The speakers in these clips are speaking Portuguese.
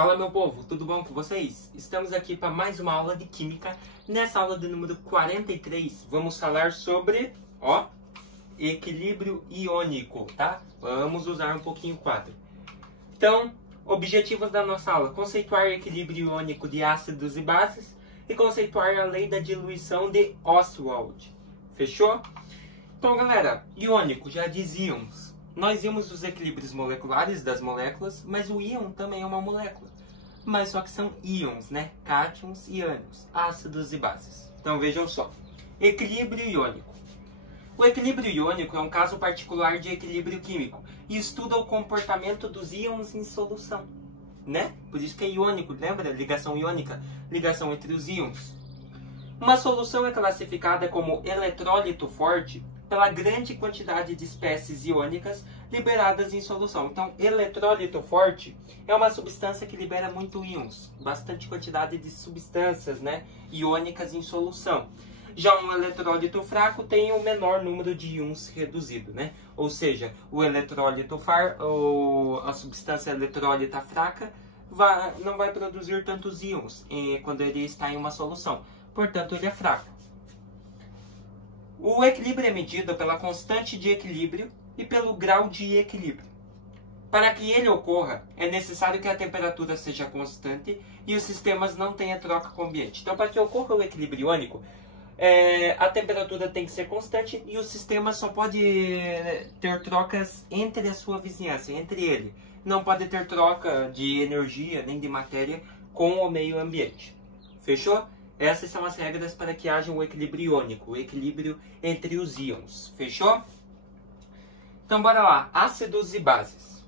Fala, meu povo, tudo bom com vocês? Estamos aqui para mais uma aula de Química. Nessa aula de número 43, vamos falar sobre, equilíbrio iônico, tá? Vamos usar um pouquinho o quadro. Então, objetivos da nossa aula: conceituar o equilíbrio iônico de ácidos e bases e conceituar a lei da diluição de Ostwald. Fechou? Então, galera, iônico, já dizíamos. Nós vimos os equilíbrios moleculares das moléculas, mas o íon também é uma molécula. Mas só que são íons, né? Cátions e ânions, ácidos e bases. Então vejam só. Equilíbrio iônico. O equilíbrio iônico é um caso particular de equilíbrio químico e estuda o comportamento dos íons em solução, né? Por isso que é iônico, lembra? Ligação iônica, ligação entre os íons. Uma solução é classificada como eletrólito forte pela grande quantidade de espécies iônicas liberadas em solução. Então, eletrólito forte é uma substância que libera muito íons, bastante quantidade de substâncias, né, iônicas em solução. Já um eletrólito fraco tem o menor número de íons reduzido, né? Ou seja, o eletrólito ou a substância eletrólita fraca não vai produzir tantos íons quando ele está em uma solução. Portanto, ele é fraco. O equilíbrio é medido pela constante de equilíbrio e pelo grau de equilíbrio. Para que ele ocorra, é necessário que a temperatura seja constante e os sistemas não tenham troca com o ambiente. Então, para que ocorra o equilíbrio iônico, a temperatura tem que ser constante e o sistema só pode ter trocas entre a sua vizinhança, entre ele. Não pode ter troca de energia nem de matéria com o meio ambiente. Fechou? Essas são as regras para que haja um equilíbrio iônico, o equilíbrio entre os íons. Fechou? Então, bora lá. Ácidos e bases.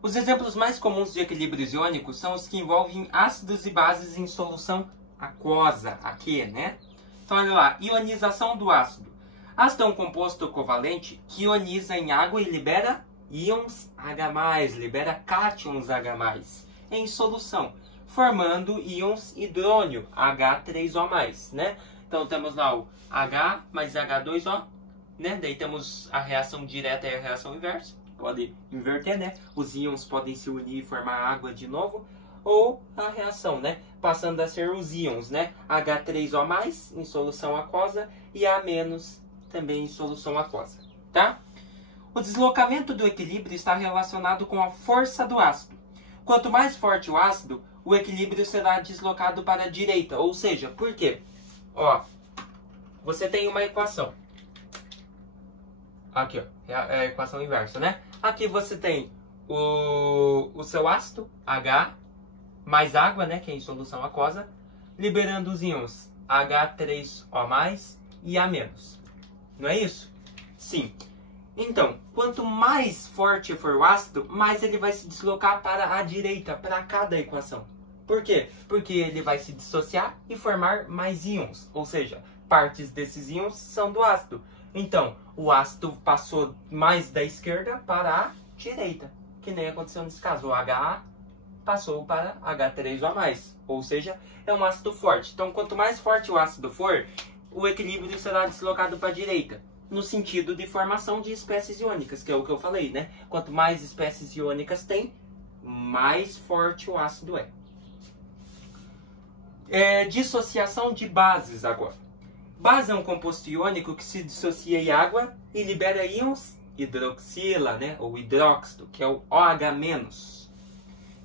Os exemplos mais comuns de equilíbrios iônicos são os que envolvem ácidos e bases em solução aquosa, aqui, né? Então, olha lá. Ionização do ácido. Ácido é um composto covalente que ioniza em água e libera íons H+, libera cátions H+, em solução, formando íons hidrônio, H3O+, né? Então temos lá o H mais H2O, né? Daí temos a reação direta e a reação inversa. Pode inverter, né? Os íons podem se unir e formar água de novo. Ou a reação, né? Passando a ser os íons, né? H3O+, em solução aquosa, e A- também em solução aquosa, tá? O deslocamento do equilíbrio está relacionado com a força do ácido. Quanto mais forte o ácido, o equilíbrio será deslocado para a direita. Ou seja, por quê? Ó, você tem uma equação. Aqui, ó, é a equação inversa, né? Aqui você tem o seu ácido, H, mais água, né, que é em solução aquosa, liberando os íons H3O+, e A-. Não é isso? Sim. Então, quanto mais forte for o ácido, mais ele vai se deslocar para a direita, para cada equação. Por quê? Porque ele vai se dissociar e formar mais íons, ou seja, partes desses íons são do ácido. Então, o ácido passou mais da esquerda para a direita, que nem aconteceu nesse caso. O HA passou para H3O+, ou seja, é um ácido forte. Então, quanto mais forte o ácido for, o equilíbrio será deslocado para a direita, no sentido de formação de espécies iônicas, que é o que eu falei, né? Quanto mais espécies iônicas tem, mais forte o ácido é. Dissociação de bases agora. Base é um composto iônico que se dissocia em água e libera íons hidroxila, né? Ou hidróxido, que é o OH-.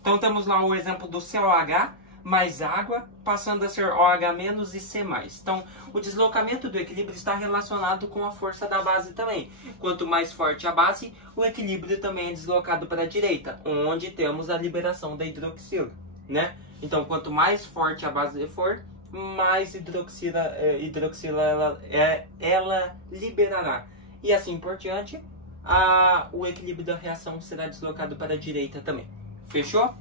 Então temos lá o exemplo do COH mais água, passando a ser OH- e C+. Então, o deslocamento do equilíbrio está relacionado com a força da base também. Quanto mais forte a base, o equilíbrio também é deslocado para a direita, onde temos a liberação da hidroxila, né? Então, quanto mais forte a base for, mais hidroxila ela liberará. E assim por diante, o equilíbrio da reação será deslocado para a direita também. Fechou?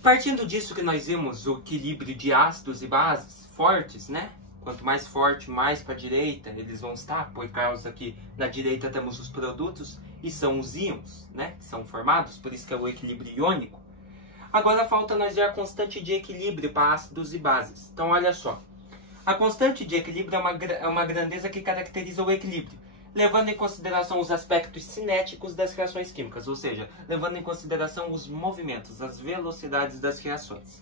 Partindo disso que nós vimos o equilíbrio de ácidos e bases fortes, né? Quanto mais forte, mais para a direita eles vão estar, por causa que na direita temos os produtos e são os íons, né? Que são formados, por isso que é o equilíbrio iônico. Agora falta nós ver a constante de equilíbrio para ácidos e bases. Então olha só, a constante de equilíbrio é uma grandeza que caracteriza o equilíbrio. levando em consideração os aspectos cinéticos das reações químicas, ou seja, levando em consideração os movimentos, as velocidades das reações.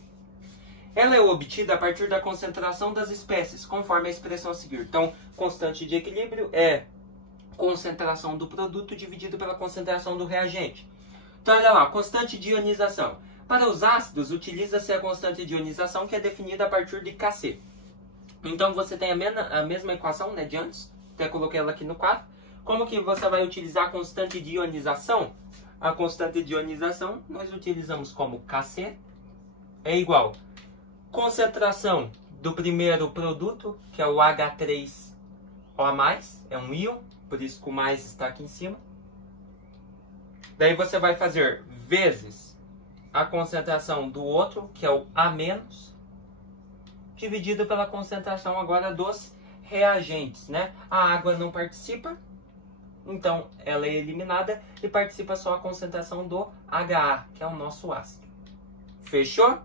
Ela é obtida a partir da concentração das espécies, conforme a expressão a seguir. Então, constante de equilíbrio é concentração do produto dividido pela concentração do reagente. Então, olha lá, constante de ionização. Para os ácidos, utiliza-se a constante de ionização, que é definida a partir de Kc. Então, você tem a mesma equação, né, de antes. Até coloquei ela aqui no quadro. Como que você vai utilizar a constante de ionização? A constante de ionização nós utilizamos como Kc é igual concentração do primeiro produto, que é o H3O+, é um íon, por isso que o mais está aqui em cima. Daí você vai fazer vezes a concentração do outro, que é o A-, dividido pela concentração agora dos reagentes, né? A água não participa, então ela é eliminada e participa só a concentração do HA, que é o nosso ácido. Fechou?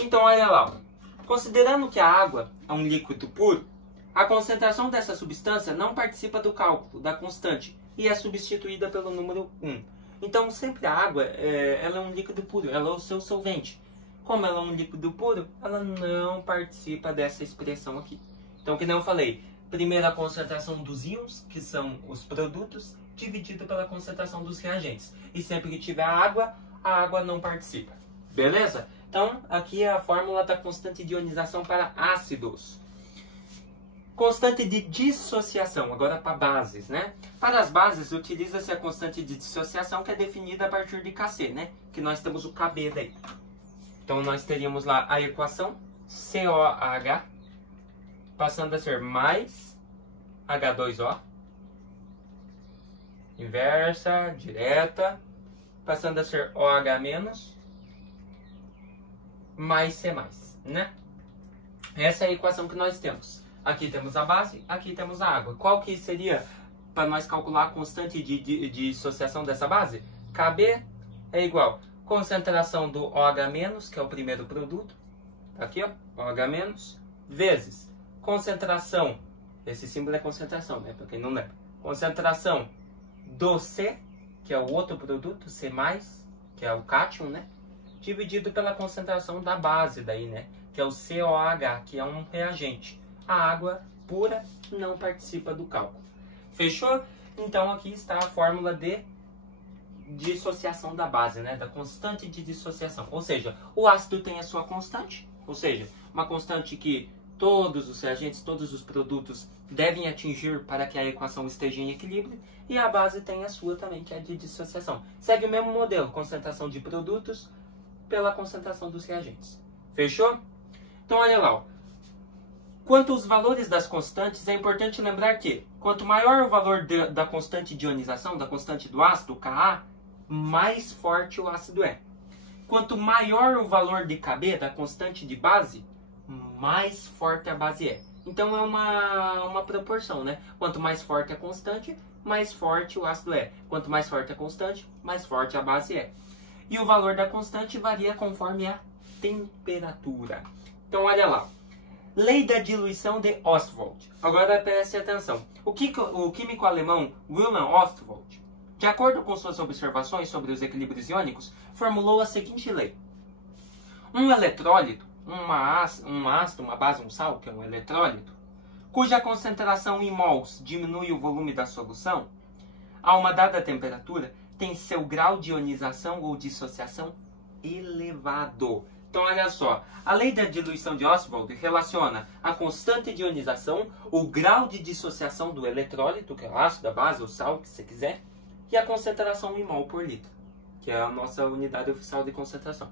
Então olha lá, considerando que a água é um líquido puro, a concentração dessa substância não participa do cálculo da constante e é substituída pelo número 1. Então sempre a água ela é um líquido puro, ela é o seu solvente. Como ela é um líquido puro, ela não participa dessa expressão aqui. Então, que nem eu falei, primeiro a concentração dos íons, que são os produtos, dividido pela concentração dos reagentes. E sempre que tiver água, a água não participa. Beleza? Então, aqui é a fórmula da constante de ionização para ácidos. Constante de dissociação, agora para bases, né? Para as bases, utiliza-se a constante de dissociação, que é definida a partir de Kc, né? Que nós temos o Kb daí. Então, nós teríamos lá a equação COH, passando a ser mais H2O, inversa, direta, passando a ser OH- mais C+, né? Essa é a equação que nós temos. Aqui temos a base, aqui temos a água. Qual que seria, para nós calcular a constante de dissociação dessa base? Kb é igual concentração do OH-, que é o primeiro produto, aqui ó, OH-, vezes concentração, esse símbolo é concentração, né, para quem não lembra, concentração do C, que é o outro produto, C+, que é o cátion, né, dividido pela concentração da base daí, né, que é o COH, que é um reagente. A água pura não participa do cálculo. Fechou? Então aqui está a fórmula de dissociação da base, né, da constante de dissociação. Ou seja, o ácido tem a sua constante, ou seja, uma constante que todos os reagentes, todos os produtos devem atingir para que a equação esteja em equilíbrio, e a base tem a sua também, que é de dissociação. Segue o mesmo modelo, concentração de produtos pela concentração dos reagentes. Fechou? Então olha lá, ó. Quanto aos valores das constantes, é importante lembrar que quanto maior o valor da constante de ionização, da constante do ácido, Ka, mais forte o ácido é. Quanto maior o valor de Kb, da constante de base, mais forte a base é. Então é uma proporção, né? Quanto mais forte a constante, mais forte o ácido é. Quanto mais forte a constante, mais forte a base é. E o valor da constante varia conforme a temperatura. Então olha lá. Lei da diluição de Ostwald. Agora preste atenção. O químico alemão Wilhelm Ostwald, de acordo com suas observações sobre os equilíbrios iônicos, formulou a seguinte lei. Um eletrólito, um ácido, uma base, um sal, que é um eletrólito, cuja concentração em mols diminui o volume da solução, a uma dada temperatura, tem seu grau de ionização ou dissociação elevado. Então, olha só, a lei da diluição de Ostwald relaciona a constante de ionização, o grau de dissociação do eletrólito, que é o ácido, a base, o sal, que você quiser, e a concentração em mol por litro, que é a nossa unidade oficial de concentração.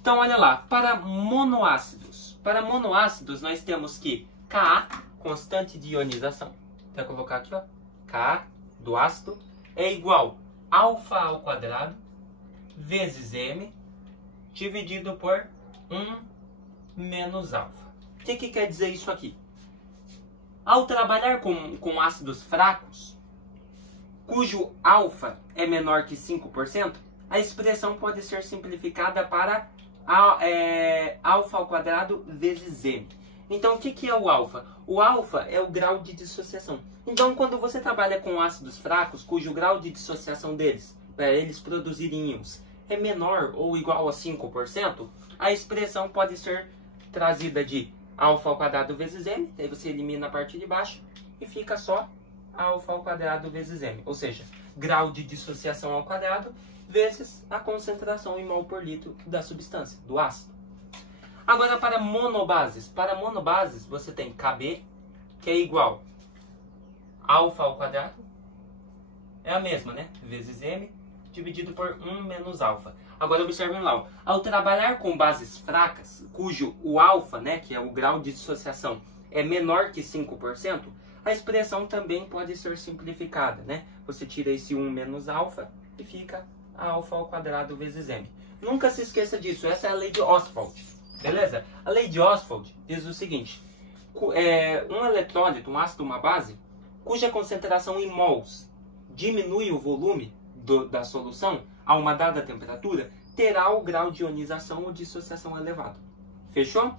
Então, olha lá, para monoácidos. Para monoácidos, nós temos que Ka, constante de ionização, vou colocar aqui, ó, Ka do ácido, é igual a alfa ao quadrado vezes M, dividido por 1 menos alfa. O que quer dizer isso aqui? Ao trabalhar com ácidos fracos, cujo alfa é menor que 5%, a expressão pode ser simplificada para alfa ao quadrado vezes m. Então, o que é o alfa? O alfa é o grau de dissociação. Então, quando você trabalha com ácidos fracos, cujo grau de dissociação deles, para eles produzirem íons, é menor ou igual a 5%, a expressão pode ser trazida de alfa ao quadrado vezes m, aí você elimina a parte de baixo e fica só alfa ao quadrado vezes m, ou seja, grau de dissociação ao quadrado vezes a concentração em mol por litro da substância, do ácido. Agora, para monobases. Para monobases, você tem Kb, que é igual a alfa ao quadrado, é a mesma, né? Vezes m, dividido por 1 menos alfa. Agora, observem lá, ó. Ao trabalhar com bases fracas, cujo o alfa, né, que é o grau de dissociação, é menor que 5%, a expressão também pode ser simplificada, né? Você tira esse 1 menos alfa e fica alfa ao quadrado vezes m. Nunca se esqueça disso, essa é a lei de Ostwald. Beleza? A lei de Ostwald diz o seguinte: um eletrólito, um ácido, uma base, cuja concentração em mols diminui o volume da solução a uma dada temperatura, terá o grau de ionização ou dissociação elevado. Fechou?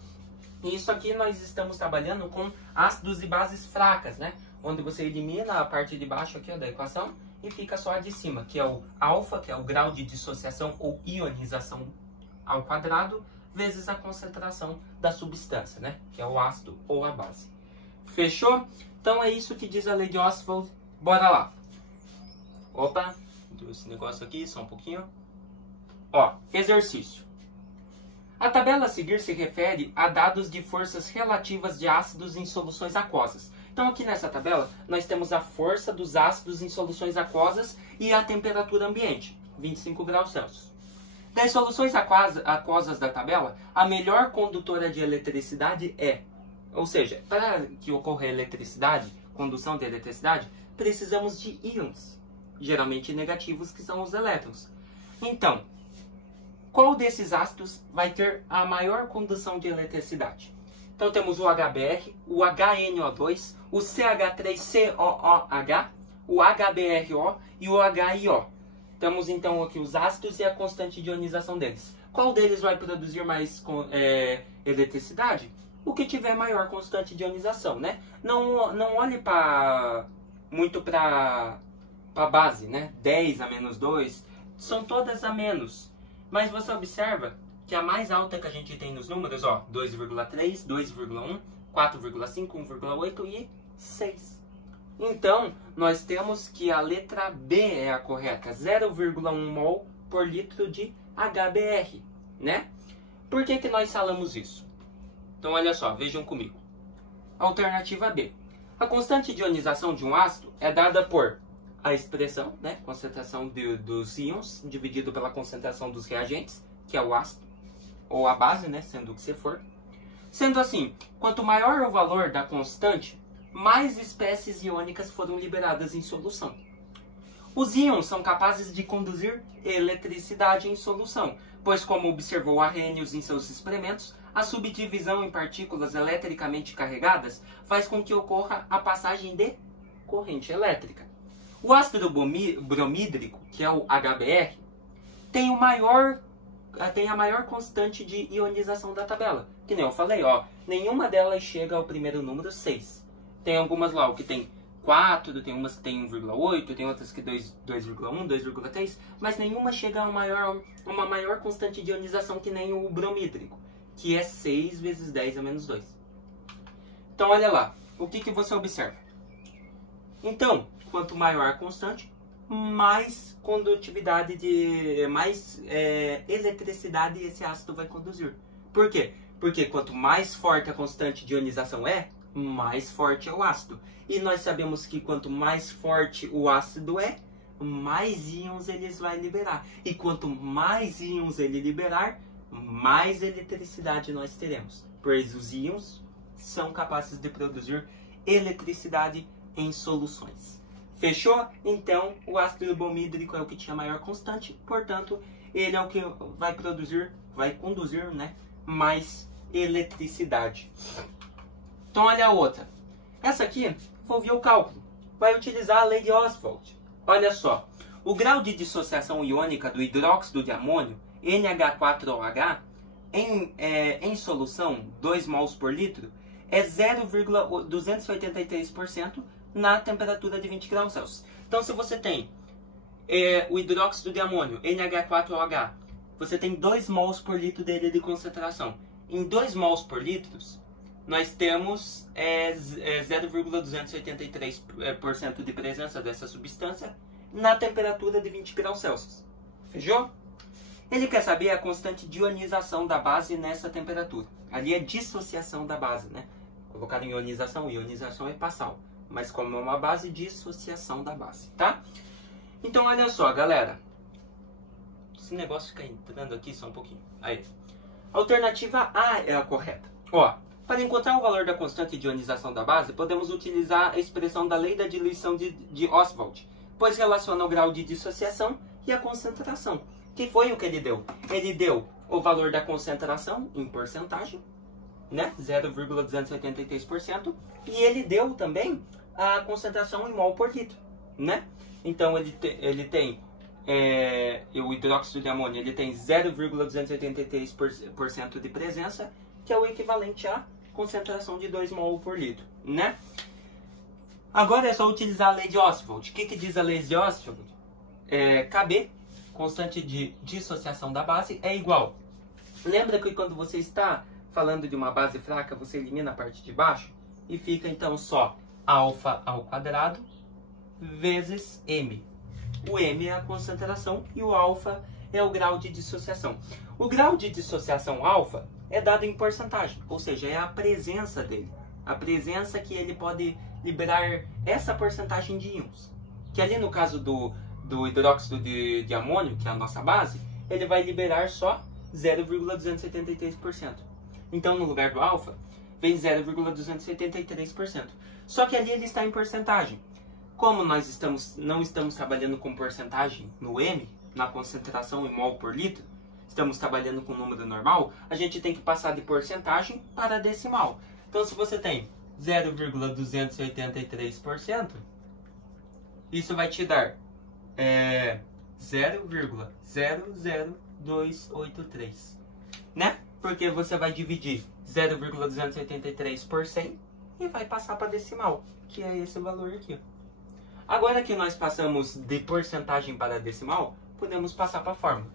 E isso aqui nós estamos trabalhando com ácidos e bases fracas, né? Onde você elimina a parte de baixo aqui, ó, da equação e fica só a de cima, que é o alfa, que é o grau de dissociação ou ionização ao quadrado, vezes a concentração da substância, né? Que é o ácido ou a base. Fechou? Então é isso que diz a lei de Ostwald. Bora lá. Opa, deu esse negócio aqui, só um pouquinho. Ó, exercício. A tabela a seguir se refere a dados de forças relativas de ácidos em soluções aquosas. Então aqui nessa tabela nós temos a força dos ácidos em soluções aquosas e a temperatura ambiente, 25 graus Celsius. Das soluções aquosas da tabela, a melhor condutora de eletricidade é, ou seja, para que ocorra eletricidade, condução de eletricidade, precisamos de íons, geralmente negativos, que são os elétrons. Então, qual desses ácidos vai ter a maior condução de eletricidade? Então temos o HBr, o HNO2, o CH3COOH, o HBrO e o HIO. Temos então aqui os ácidos e a constante de ionização deles. Qual deles vai produzir mais eletricidade? O que tiver maior constante de ionização, né? Não olhe muito para a base, né? 10 a menos 2, são todas a menos. Mas você observa que a mais alta que a gente tem nos números, ó, 2,3, 2,1, 4,5, 1,8 e 6. Então, nós temos que a letra B é a correta, 0,1 mol por litro de HBr, né? Por que nós falamos isso? Então, olha só, vejam comigo. Alternativa B. A constante de ionização de um ácido é dada por a expressão, né? Concentração dos íons dividido pela concentração dos reagentes, que é o ácido, ou a base, né? Sendo o que você for. Sendo assim, quanto maior o valor da constante, mais espécies iônicas foram liberadas em solução. Os íons são capazes de conduzir eletricidade em solução, pois, como observou Arrhenius em seus experimentos, a subdivisão em partículas eletricamente carregadas faz com que ocorra a passagem de corrente elétrica. O ácido bromídrico, que é o HBr, tem a maior constante de ionização da tabela. Que nem eu falei, ó, nenhuma delas chega ao primeiro número 6. Tem algumas lá, o que tem 4, tem umas que tem 1,8, tem outras que 2,1, 2,3, mas nenhuma chega a uma maior constante de ionização que nem o bromídrico, que é 6 vezes 10 a menos 2. Então, olha lá, o que você observa? Então, quanto maior a constante, mais condutividade, mais eletricidade esse ácido vai conduzir. Por quê? Porque quanto mais forte a constante de ionização é, mais forte é o ácido. E nós sabemos que quanto mais forte o ácido é, mais íons ele vai liberar. E quanto mais íons ele liberar, mais eletricidade nós teremos. Pois os íons são capazes de produzir eletricidade em soluções. Fechou? Então, o ácido bromídrico é o que tinha maior constante, portanto, ele é o que vai conduzir, né, mais eletricidade. Então, olha a outra. Essa aqui, vou ver o cálculo. Vai utilizar a lei de Ostwald. Olha só. O grau de dissociação iônica do hidróxido de amônio, NH4OH, em solução, 2 mols por litro, é 0,283% na temperatura de 20 graus Celsius. Então, se você tem o hidróxido de amônio, NH4OH, você tem 2 mols por litro dele de concentração. Em 2 mols por litro, nós temos 0,283% de presença dessa substância na temperatura de 20 graus Celsius. Fechou? Ele quer saber a constante de ionização da base nessa temperatura. Ali é dissociação da base, né? Colocaram ionização é passar. Mas como é uma base, dissociação da base, tá? Então, olha só, galera. Esse negócio fica entrando aqui só um pouquinho. Aí. Alternativa A é a correta. Ó, para encontrar o valor da constante de ionização da base, podemos utilizar a expressão da lei da diluição de Ostwald, pois relaciona o grau de dissociação e a concentração. Que foi o que ele deu? Ele deu o valor da concentração em porcentagem, né? 0,283%. E ele deu também a concentração em mol por litro, né? Então ele tem o hidróxido de amônio, ele tem 0,283% de presença, que é o equivalente à concentração de 2 mol por litro, né? Agora é só utilizar a lei de Ostwald. O que diz a lei de Ostwald? KB, constante de dissociação da base, é igual. Lembra que quando você está falando de uma base fraca, você elimina a parte de baixo? E fica então só alfa ao quadrado vezes m. O m é a concentração e o alfa é o grau de dissociação. O grau de dissociação alfa é dado em porcentagem, ou seja, é a presença dele. A presença que ele pode liberar essa porcentagem de íons. Que ali no caso do hidróxido de amônio, que é a nossa base, ele vai liberar só 0,273%. Então, no lugar do alfa, vem 0,273%. Só que ali ele está em porcentagem. Como nós não estamos trabalhando com porcentagem no M, na concentração em mol por litro, estamos trabalhando com número normal, a gente tem que passar de porcentagem para decimal. Então, se você tem 0,283%, isso vai te dar 0,00283, né? Porque você vai dividir 0,283 por 100 e vai passar para decimal, que é esse valor aqui. Agora que nós passamos de porcentagem para decimal, podemos passar para a fórmula.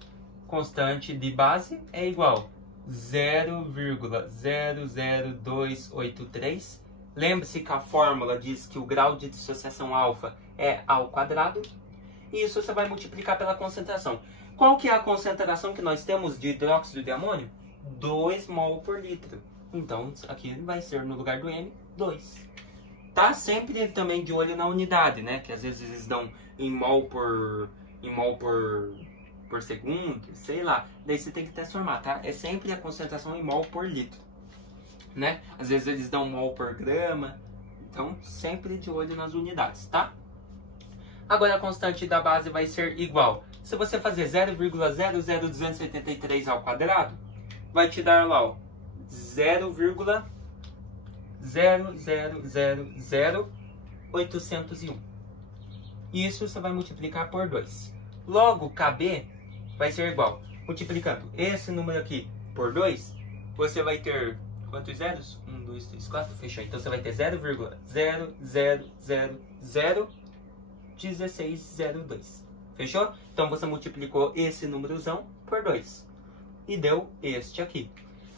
Constante de base é igual a 0,00283. Lembre-se que a fórmula diz que o grau de dissociação alfa é ao quadrado. E isso você vai multiplicar pela concentração. Qual que é a concentração que nós temos de hidróxido de amônio? 2 mol por litro. Então, aqui vai ser no lugar do M, 2. Tá sempre também de olho na unidade, né? Que às vezes eles dão em mol por segundo, sei lá. Daí você tem que transformar, tá? É sempre a concentração em mol por litro, né? Às vezes eles dão mol por grama. Então, sempre de olho nas unidades, tá? Agora a constante da base vai ser igual. Se você fazer 0,00283 ao quadrado, vai te dar lá, ó, 0,0000801. Isso você vai multiplicar por 2. Logo, KB vai ser igual. Multiplicando esse número aqui por 2, você vai ter quantos zeros? 1, 2, 3, 4, fechou. Então você vai ter 0,00001602. Fechou? Então você multiplicou esse númerozão por 2. E deu este aqui.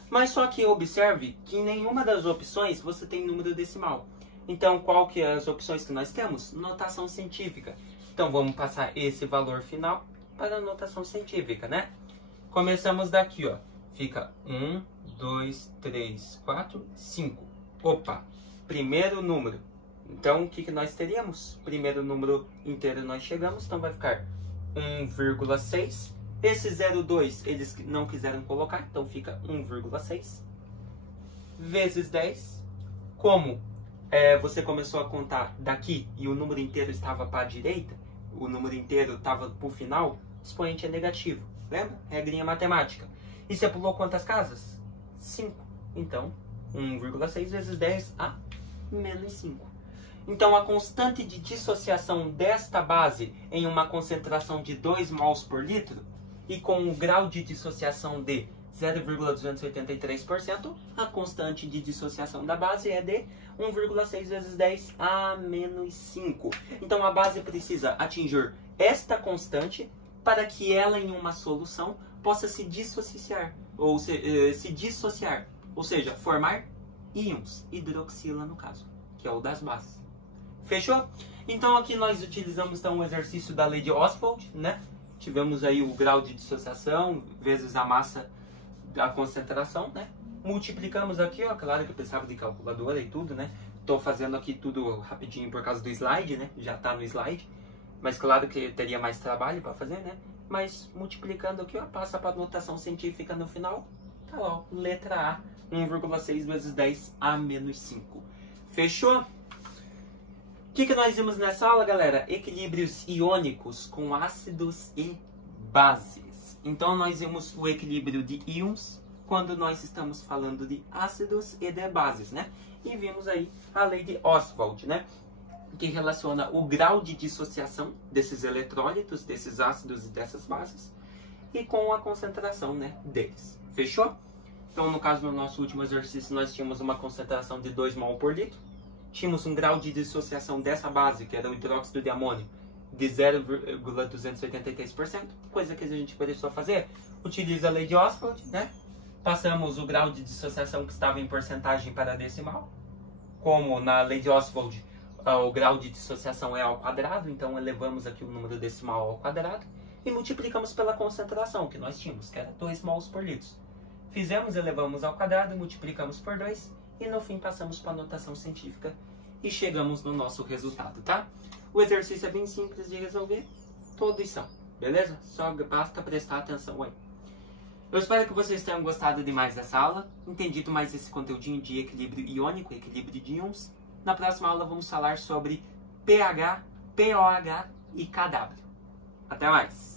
Mas só que observe que em nenhuma das opções você tem número decimal. Então qual que é as opções que nós temos? Notação científica. Então vamos passar esse valor final para a notação científica, né? Começamos daqui, ó. Fica 1, 2, 3, 4, 5. Opa! Primeiro número. Então o que nós teríamos? Primeiro número inteiro nós chegamos, então vai ficar 1,6. Esse 0,2 eles não quiseram colocar, então fica 1,6 vezes 10. Como você começou a contar daqui e o número inteiro estava para a direita, o número inteiro estava para o final, o expoente é negativo. Lembra? Regrinha matemática. E você pulou quantas casas? 5. Então, 1,6 vezes 10 a menos 5. Então, a constante de dissociação desta base em uma concentração de 2 mols por litro e com um grau de dissociação de 0,283%, a constante de dissociação da base é de 1,6 vezes 10 a menos 5. Então a base precisa atingir esta constante para que ela em uma solução possa se dissociar, ou seja, formar íons, hidroxila no caso, que é o das bases. Fechou? Então aqui nós utilizamos então o exercício da lei de Ostwald, né? Tivemos aí o grau de dissociação vezes a massa da concentração, né? Multiplicamos aqui, ó, claro que eu precisava de calculadora e tudo, né? Tô fazendo aqui tudo rapidinho por causa do slide, né? Já tá no slide, mas claro que teria mais trabalho para fazer, né? Mas multiplicando aqui, ó, passa para a notação científica no final, tá lá, ó, letra A, 1,6 vezes 10 a menos 5. Fechou? O que nós vimos nessa aula, galera? Equilíbrios iônicos com ácidos e bases. Então, nós vimos o equilíbrio de íons quando nós estamos falando de ácidos e de bases, né? E vimos aí a lei de Ostwald, né? Que relaciona o grau de dissociação desses eletrólitos, desses ácidos e dessas bases, e com a concentração, né, deles. Fechou? Então, no caso do nosso último exercício, nós tínhamos uma concentração de 2 mol por litro. Tínhamos um grau de dissociação dessa base, que era o hidróxido de amônio, de 0,283%, coisa que a gente precisou fazer. Utiliza a lei de Ostwald, né? Passamos o grau de dissociação que estava em porcentagem para decimal. Como na lei de Ostwald, o grau de dissociação é ao quadrado, então elevamos aqui o número decimal ao quadrado e multiplicamos pela concentração que nós tínhamos, que era 2 mols por litro. Fizemos, elevamos ao quadrado, multiplicamos por 2 e no fim passamos para a notação científica e chegamos no nosso resultado, tá? O exercício é bem simples de resolver, todos são, beleza? Só basta prestar atenção aí. Eu espero que vocês tenham gostado demais dessa aula, entendido mais esse conteúdinho de equilíbrio iônico, equilíbrio de íons. Na próxima aula vamos falar sobre pH, pOH e kW. Até mais!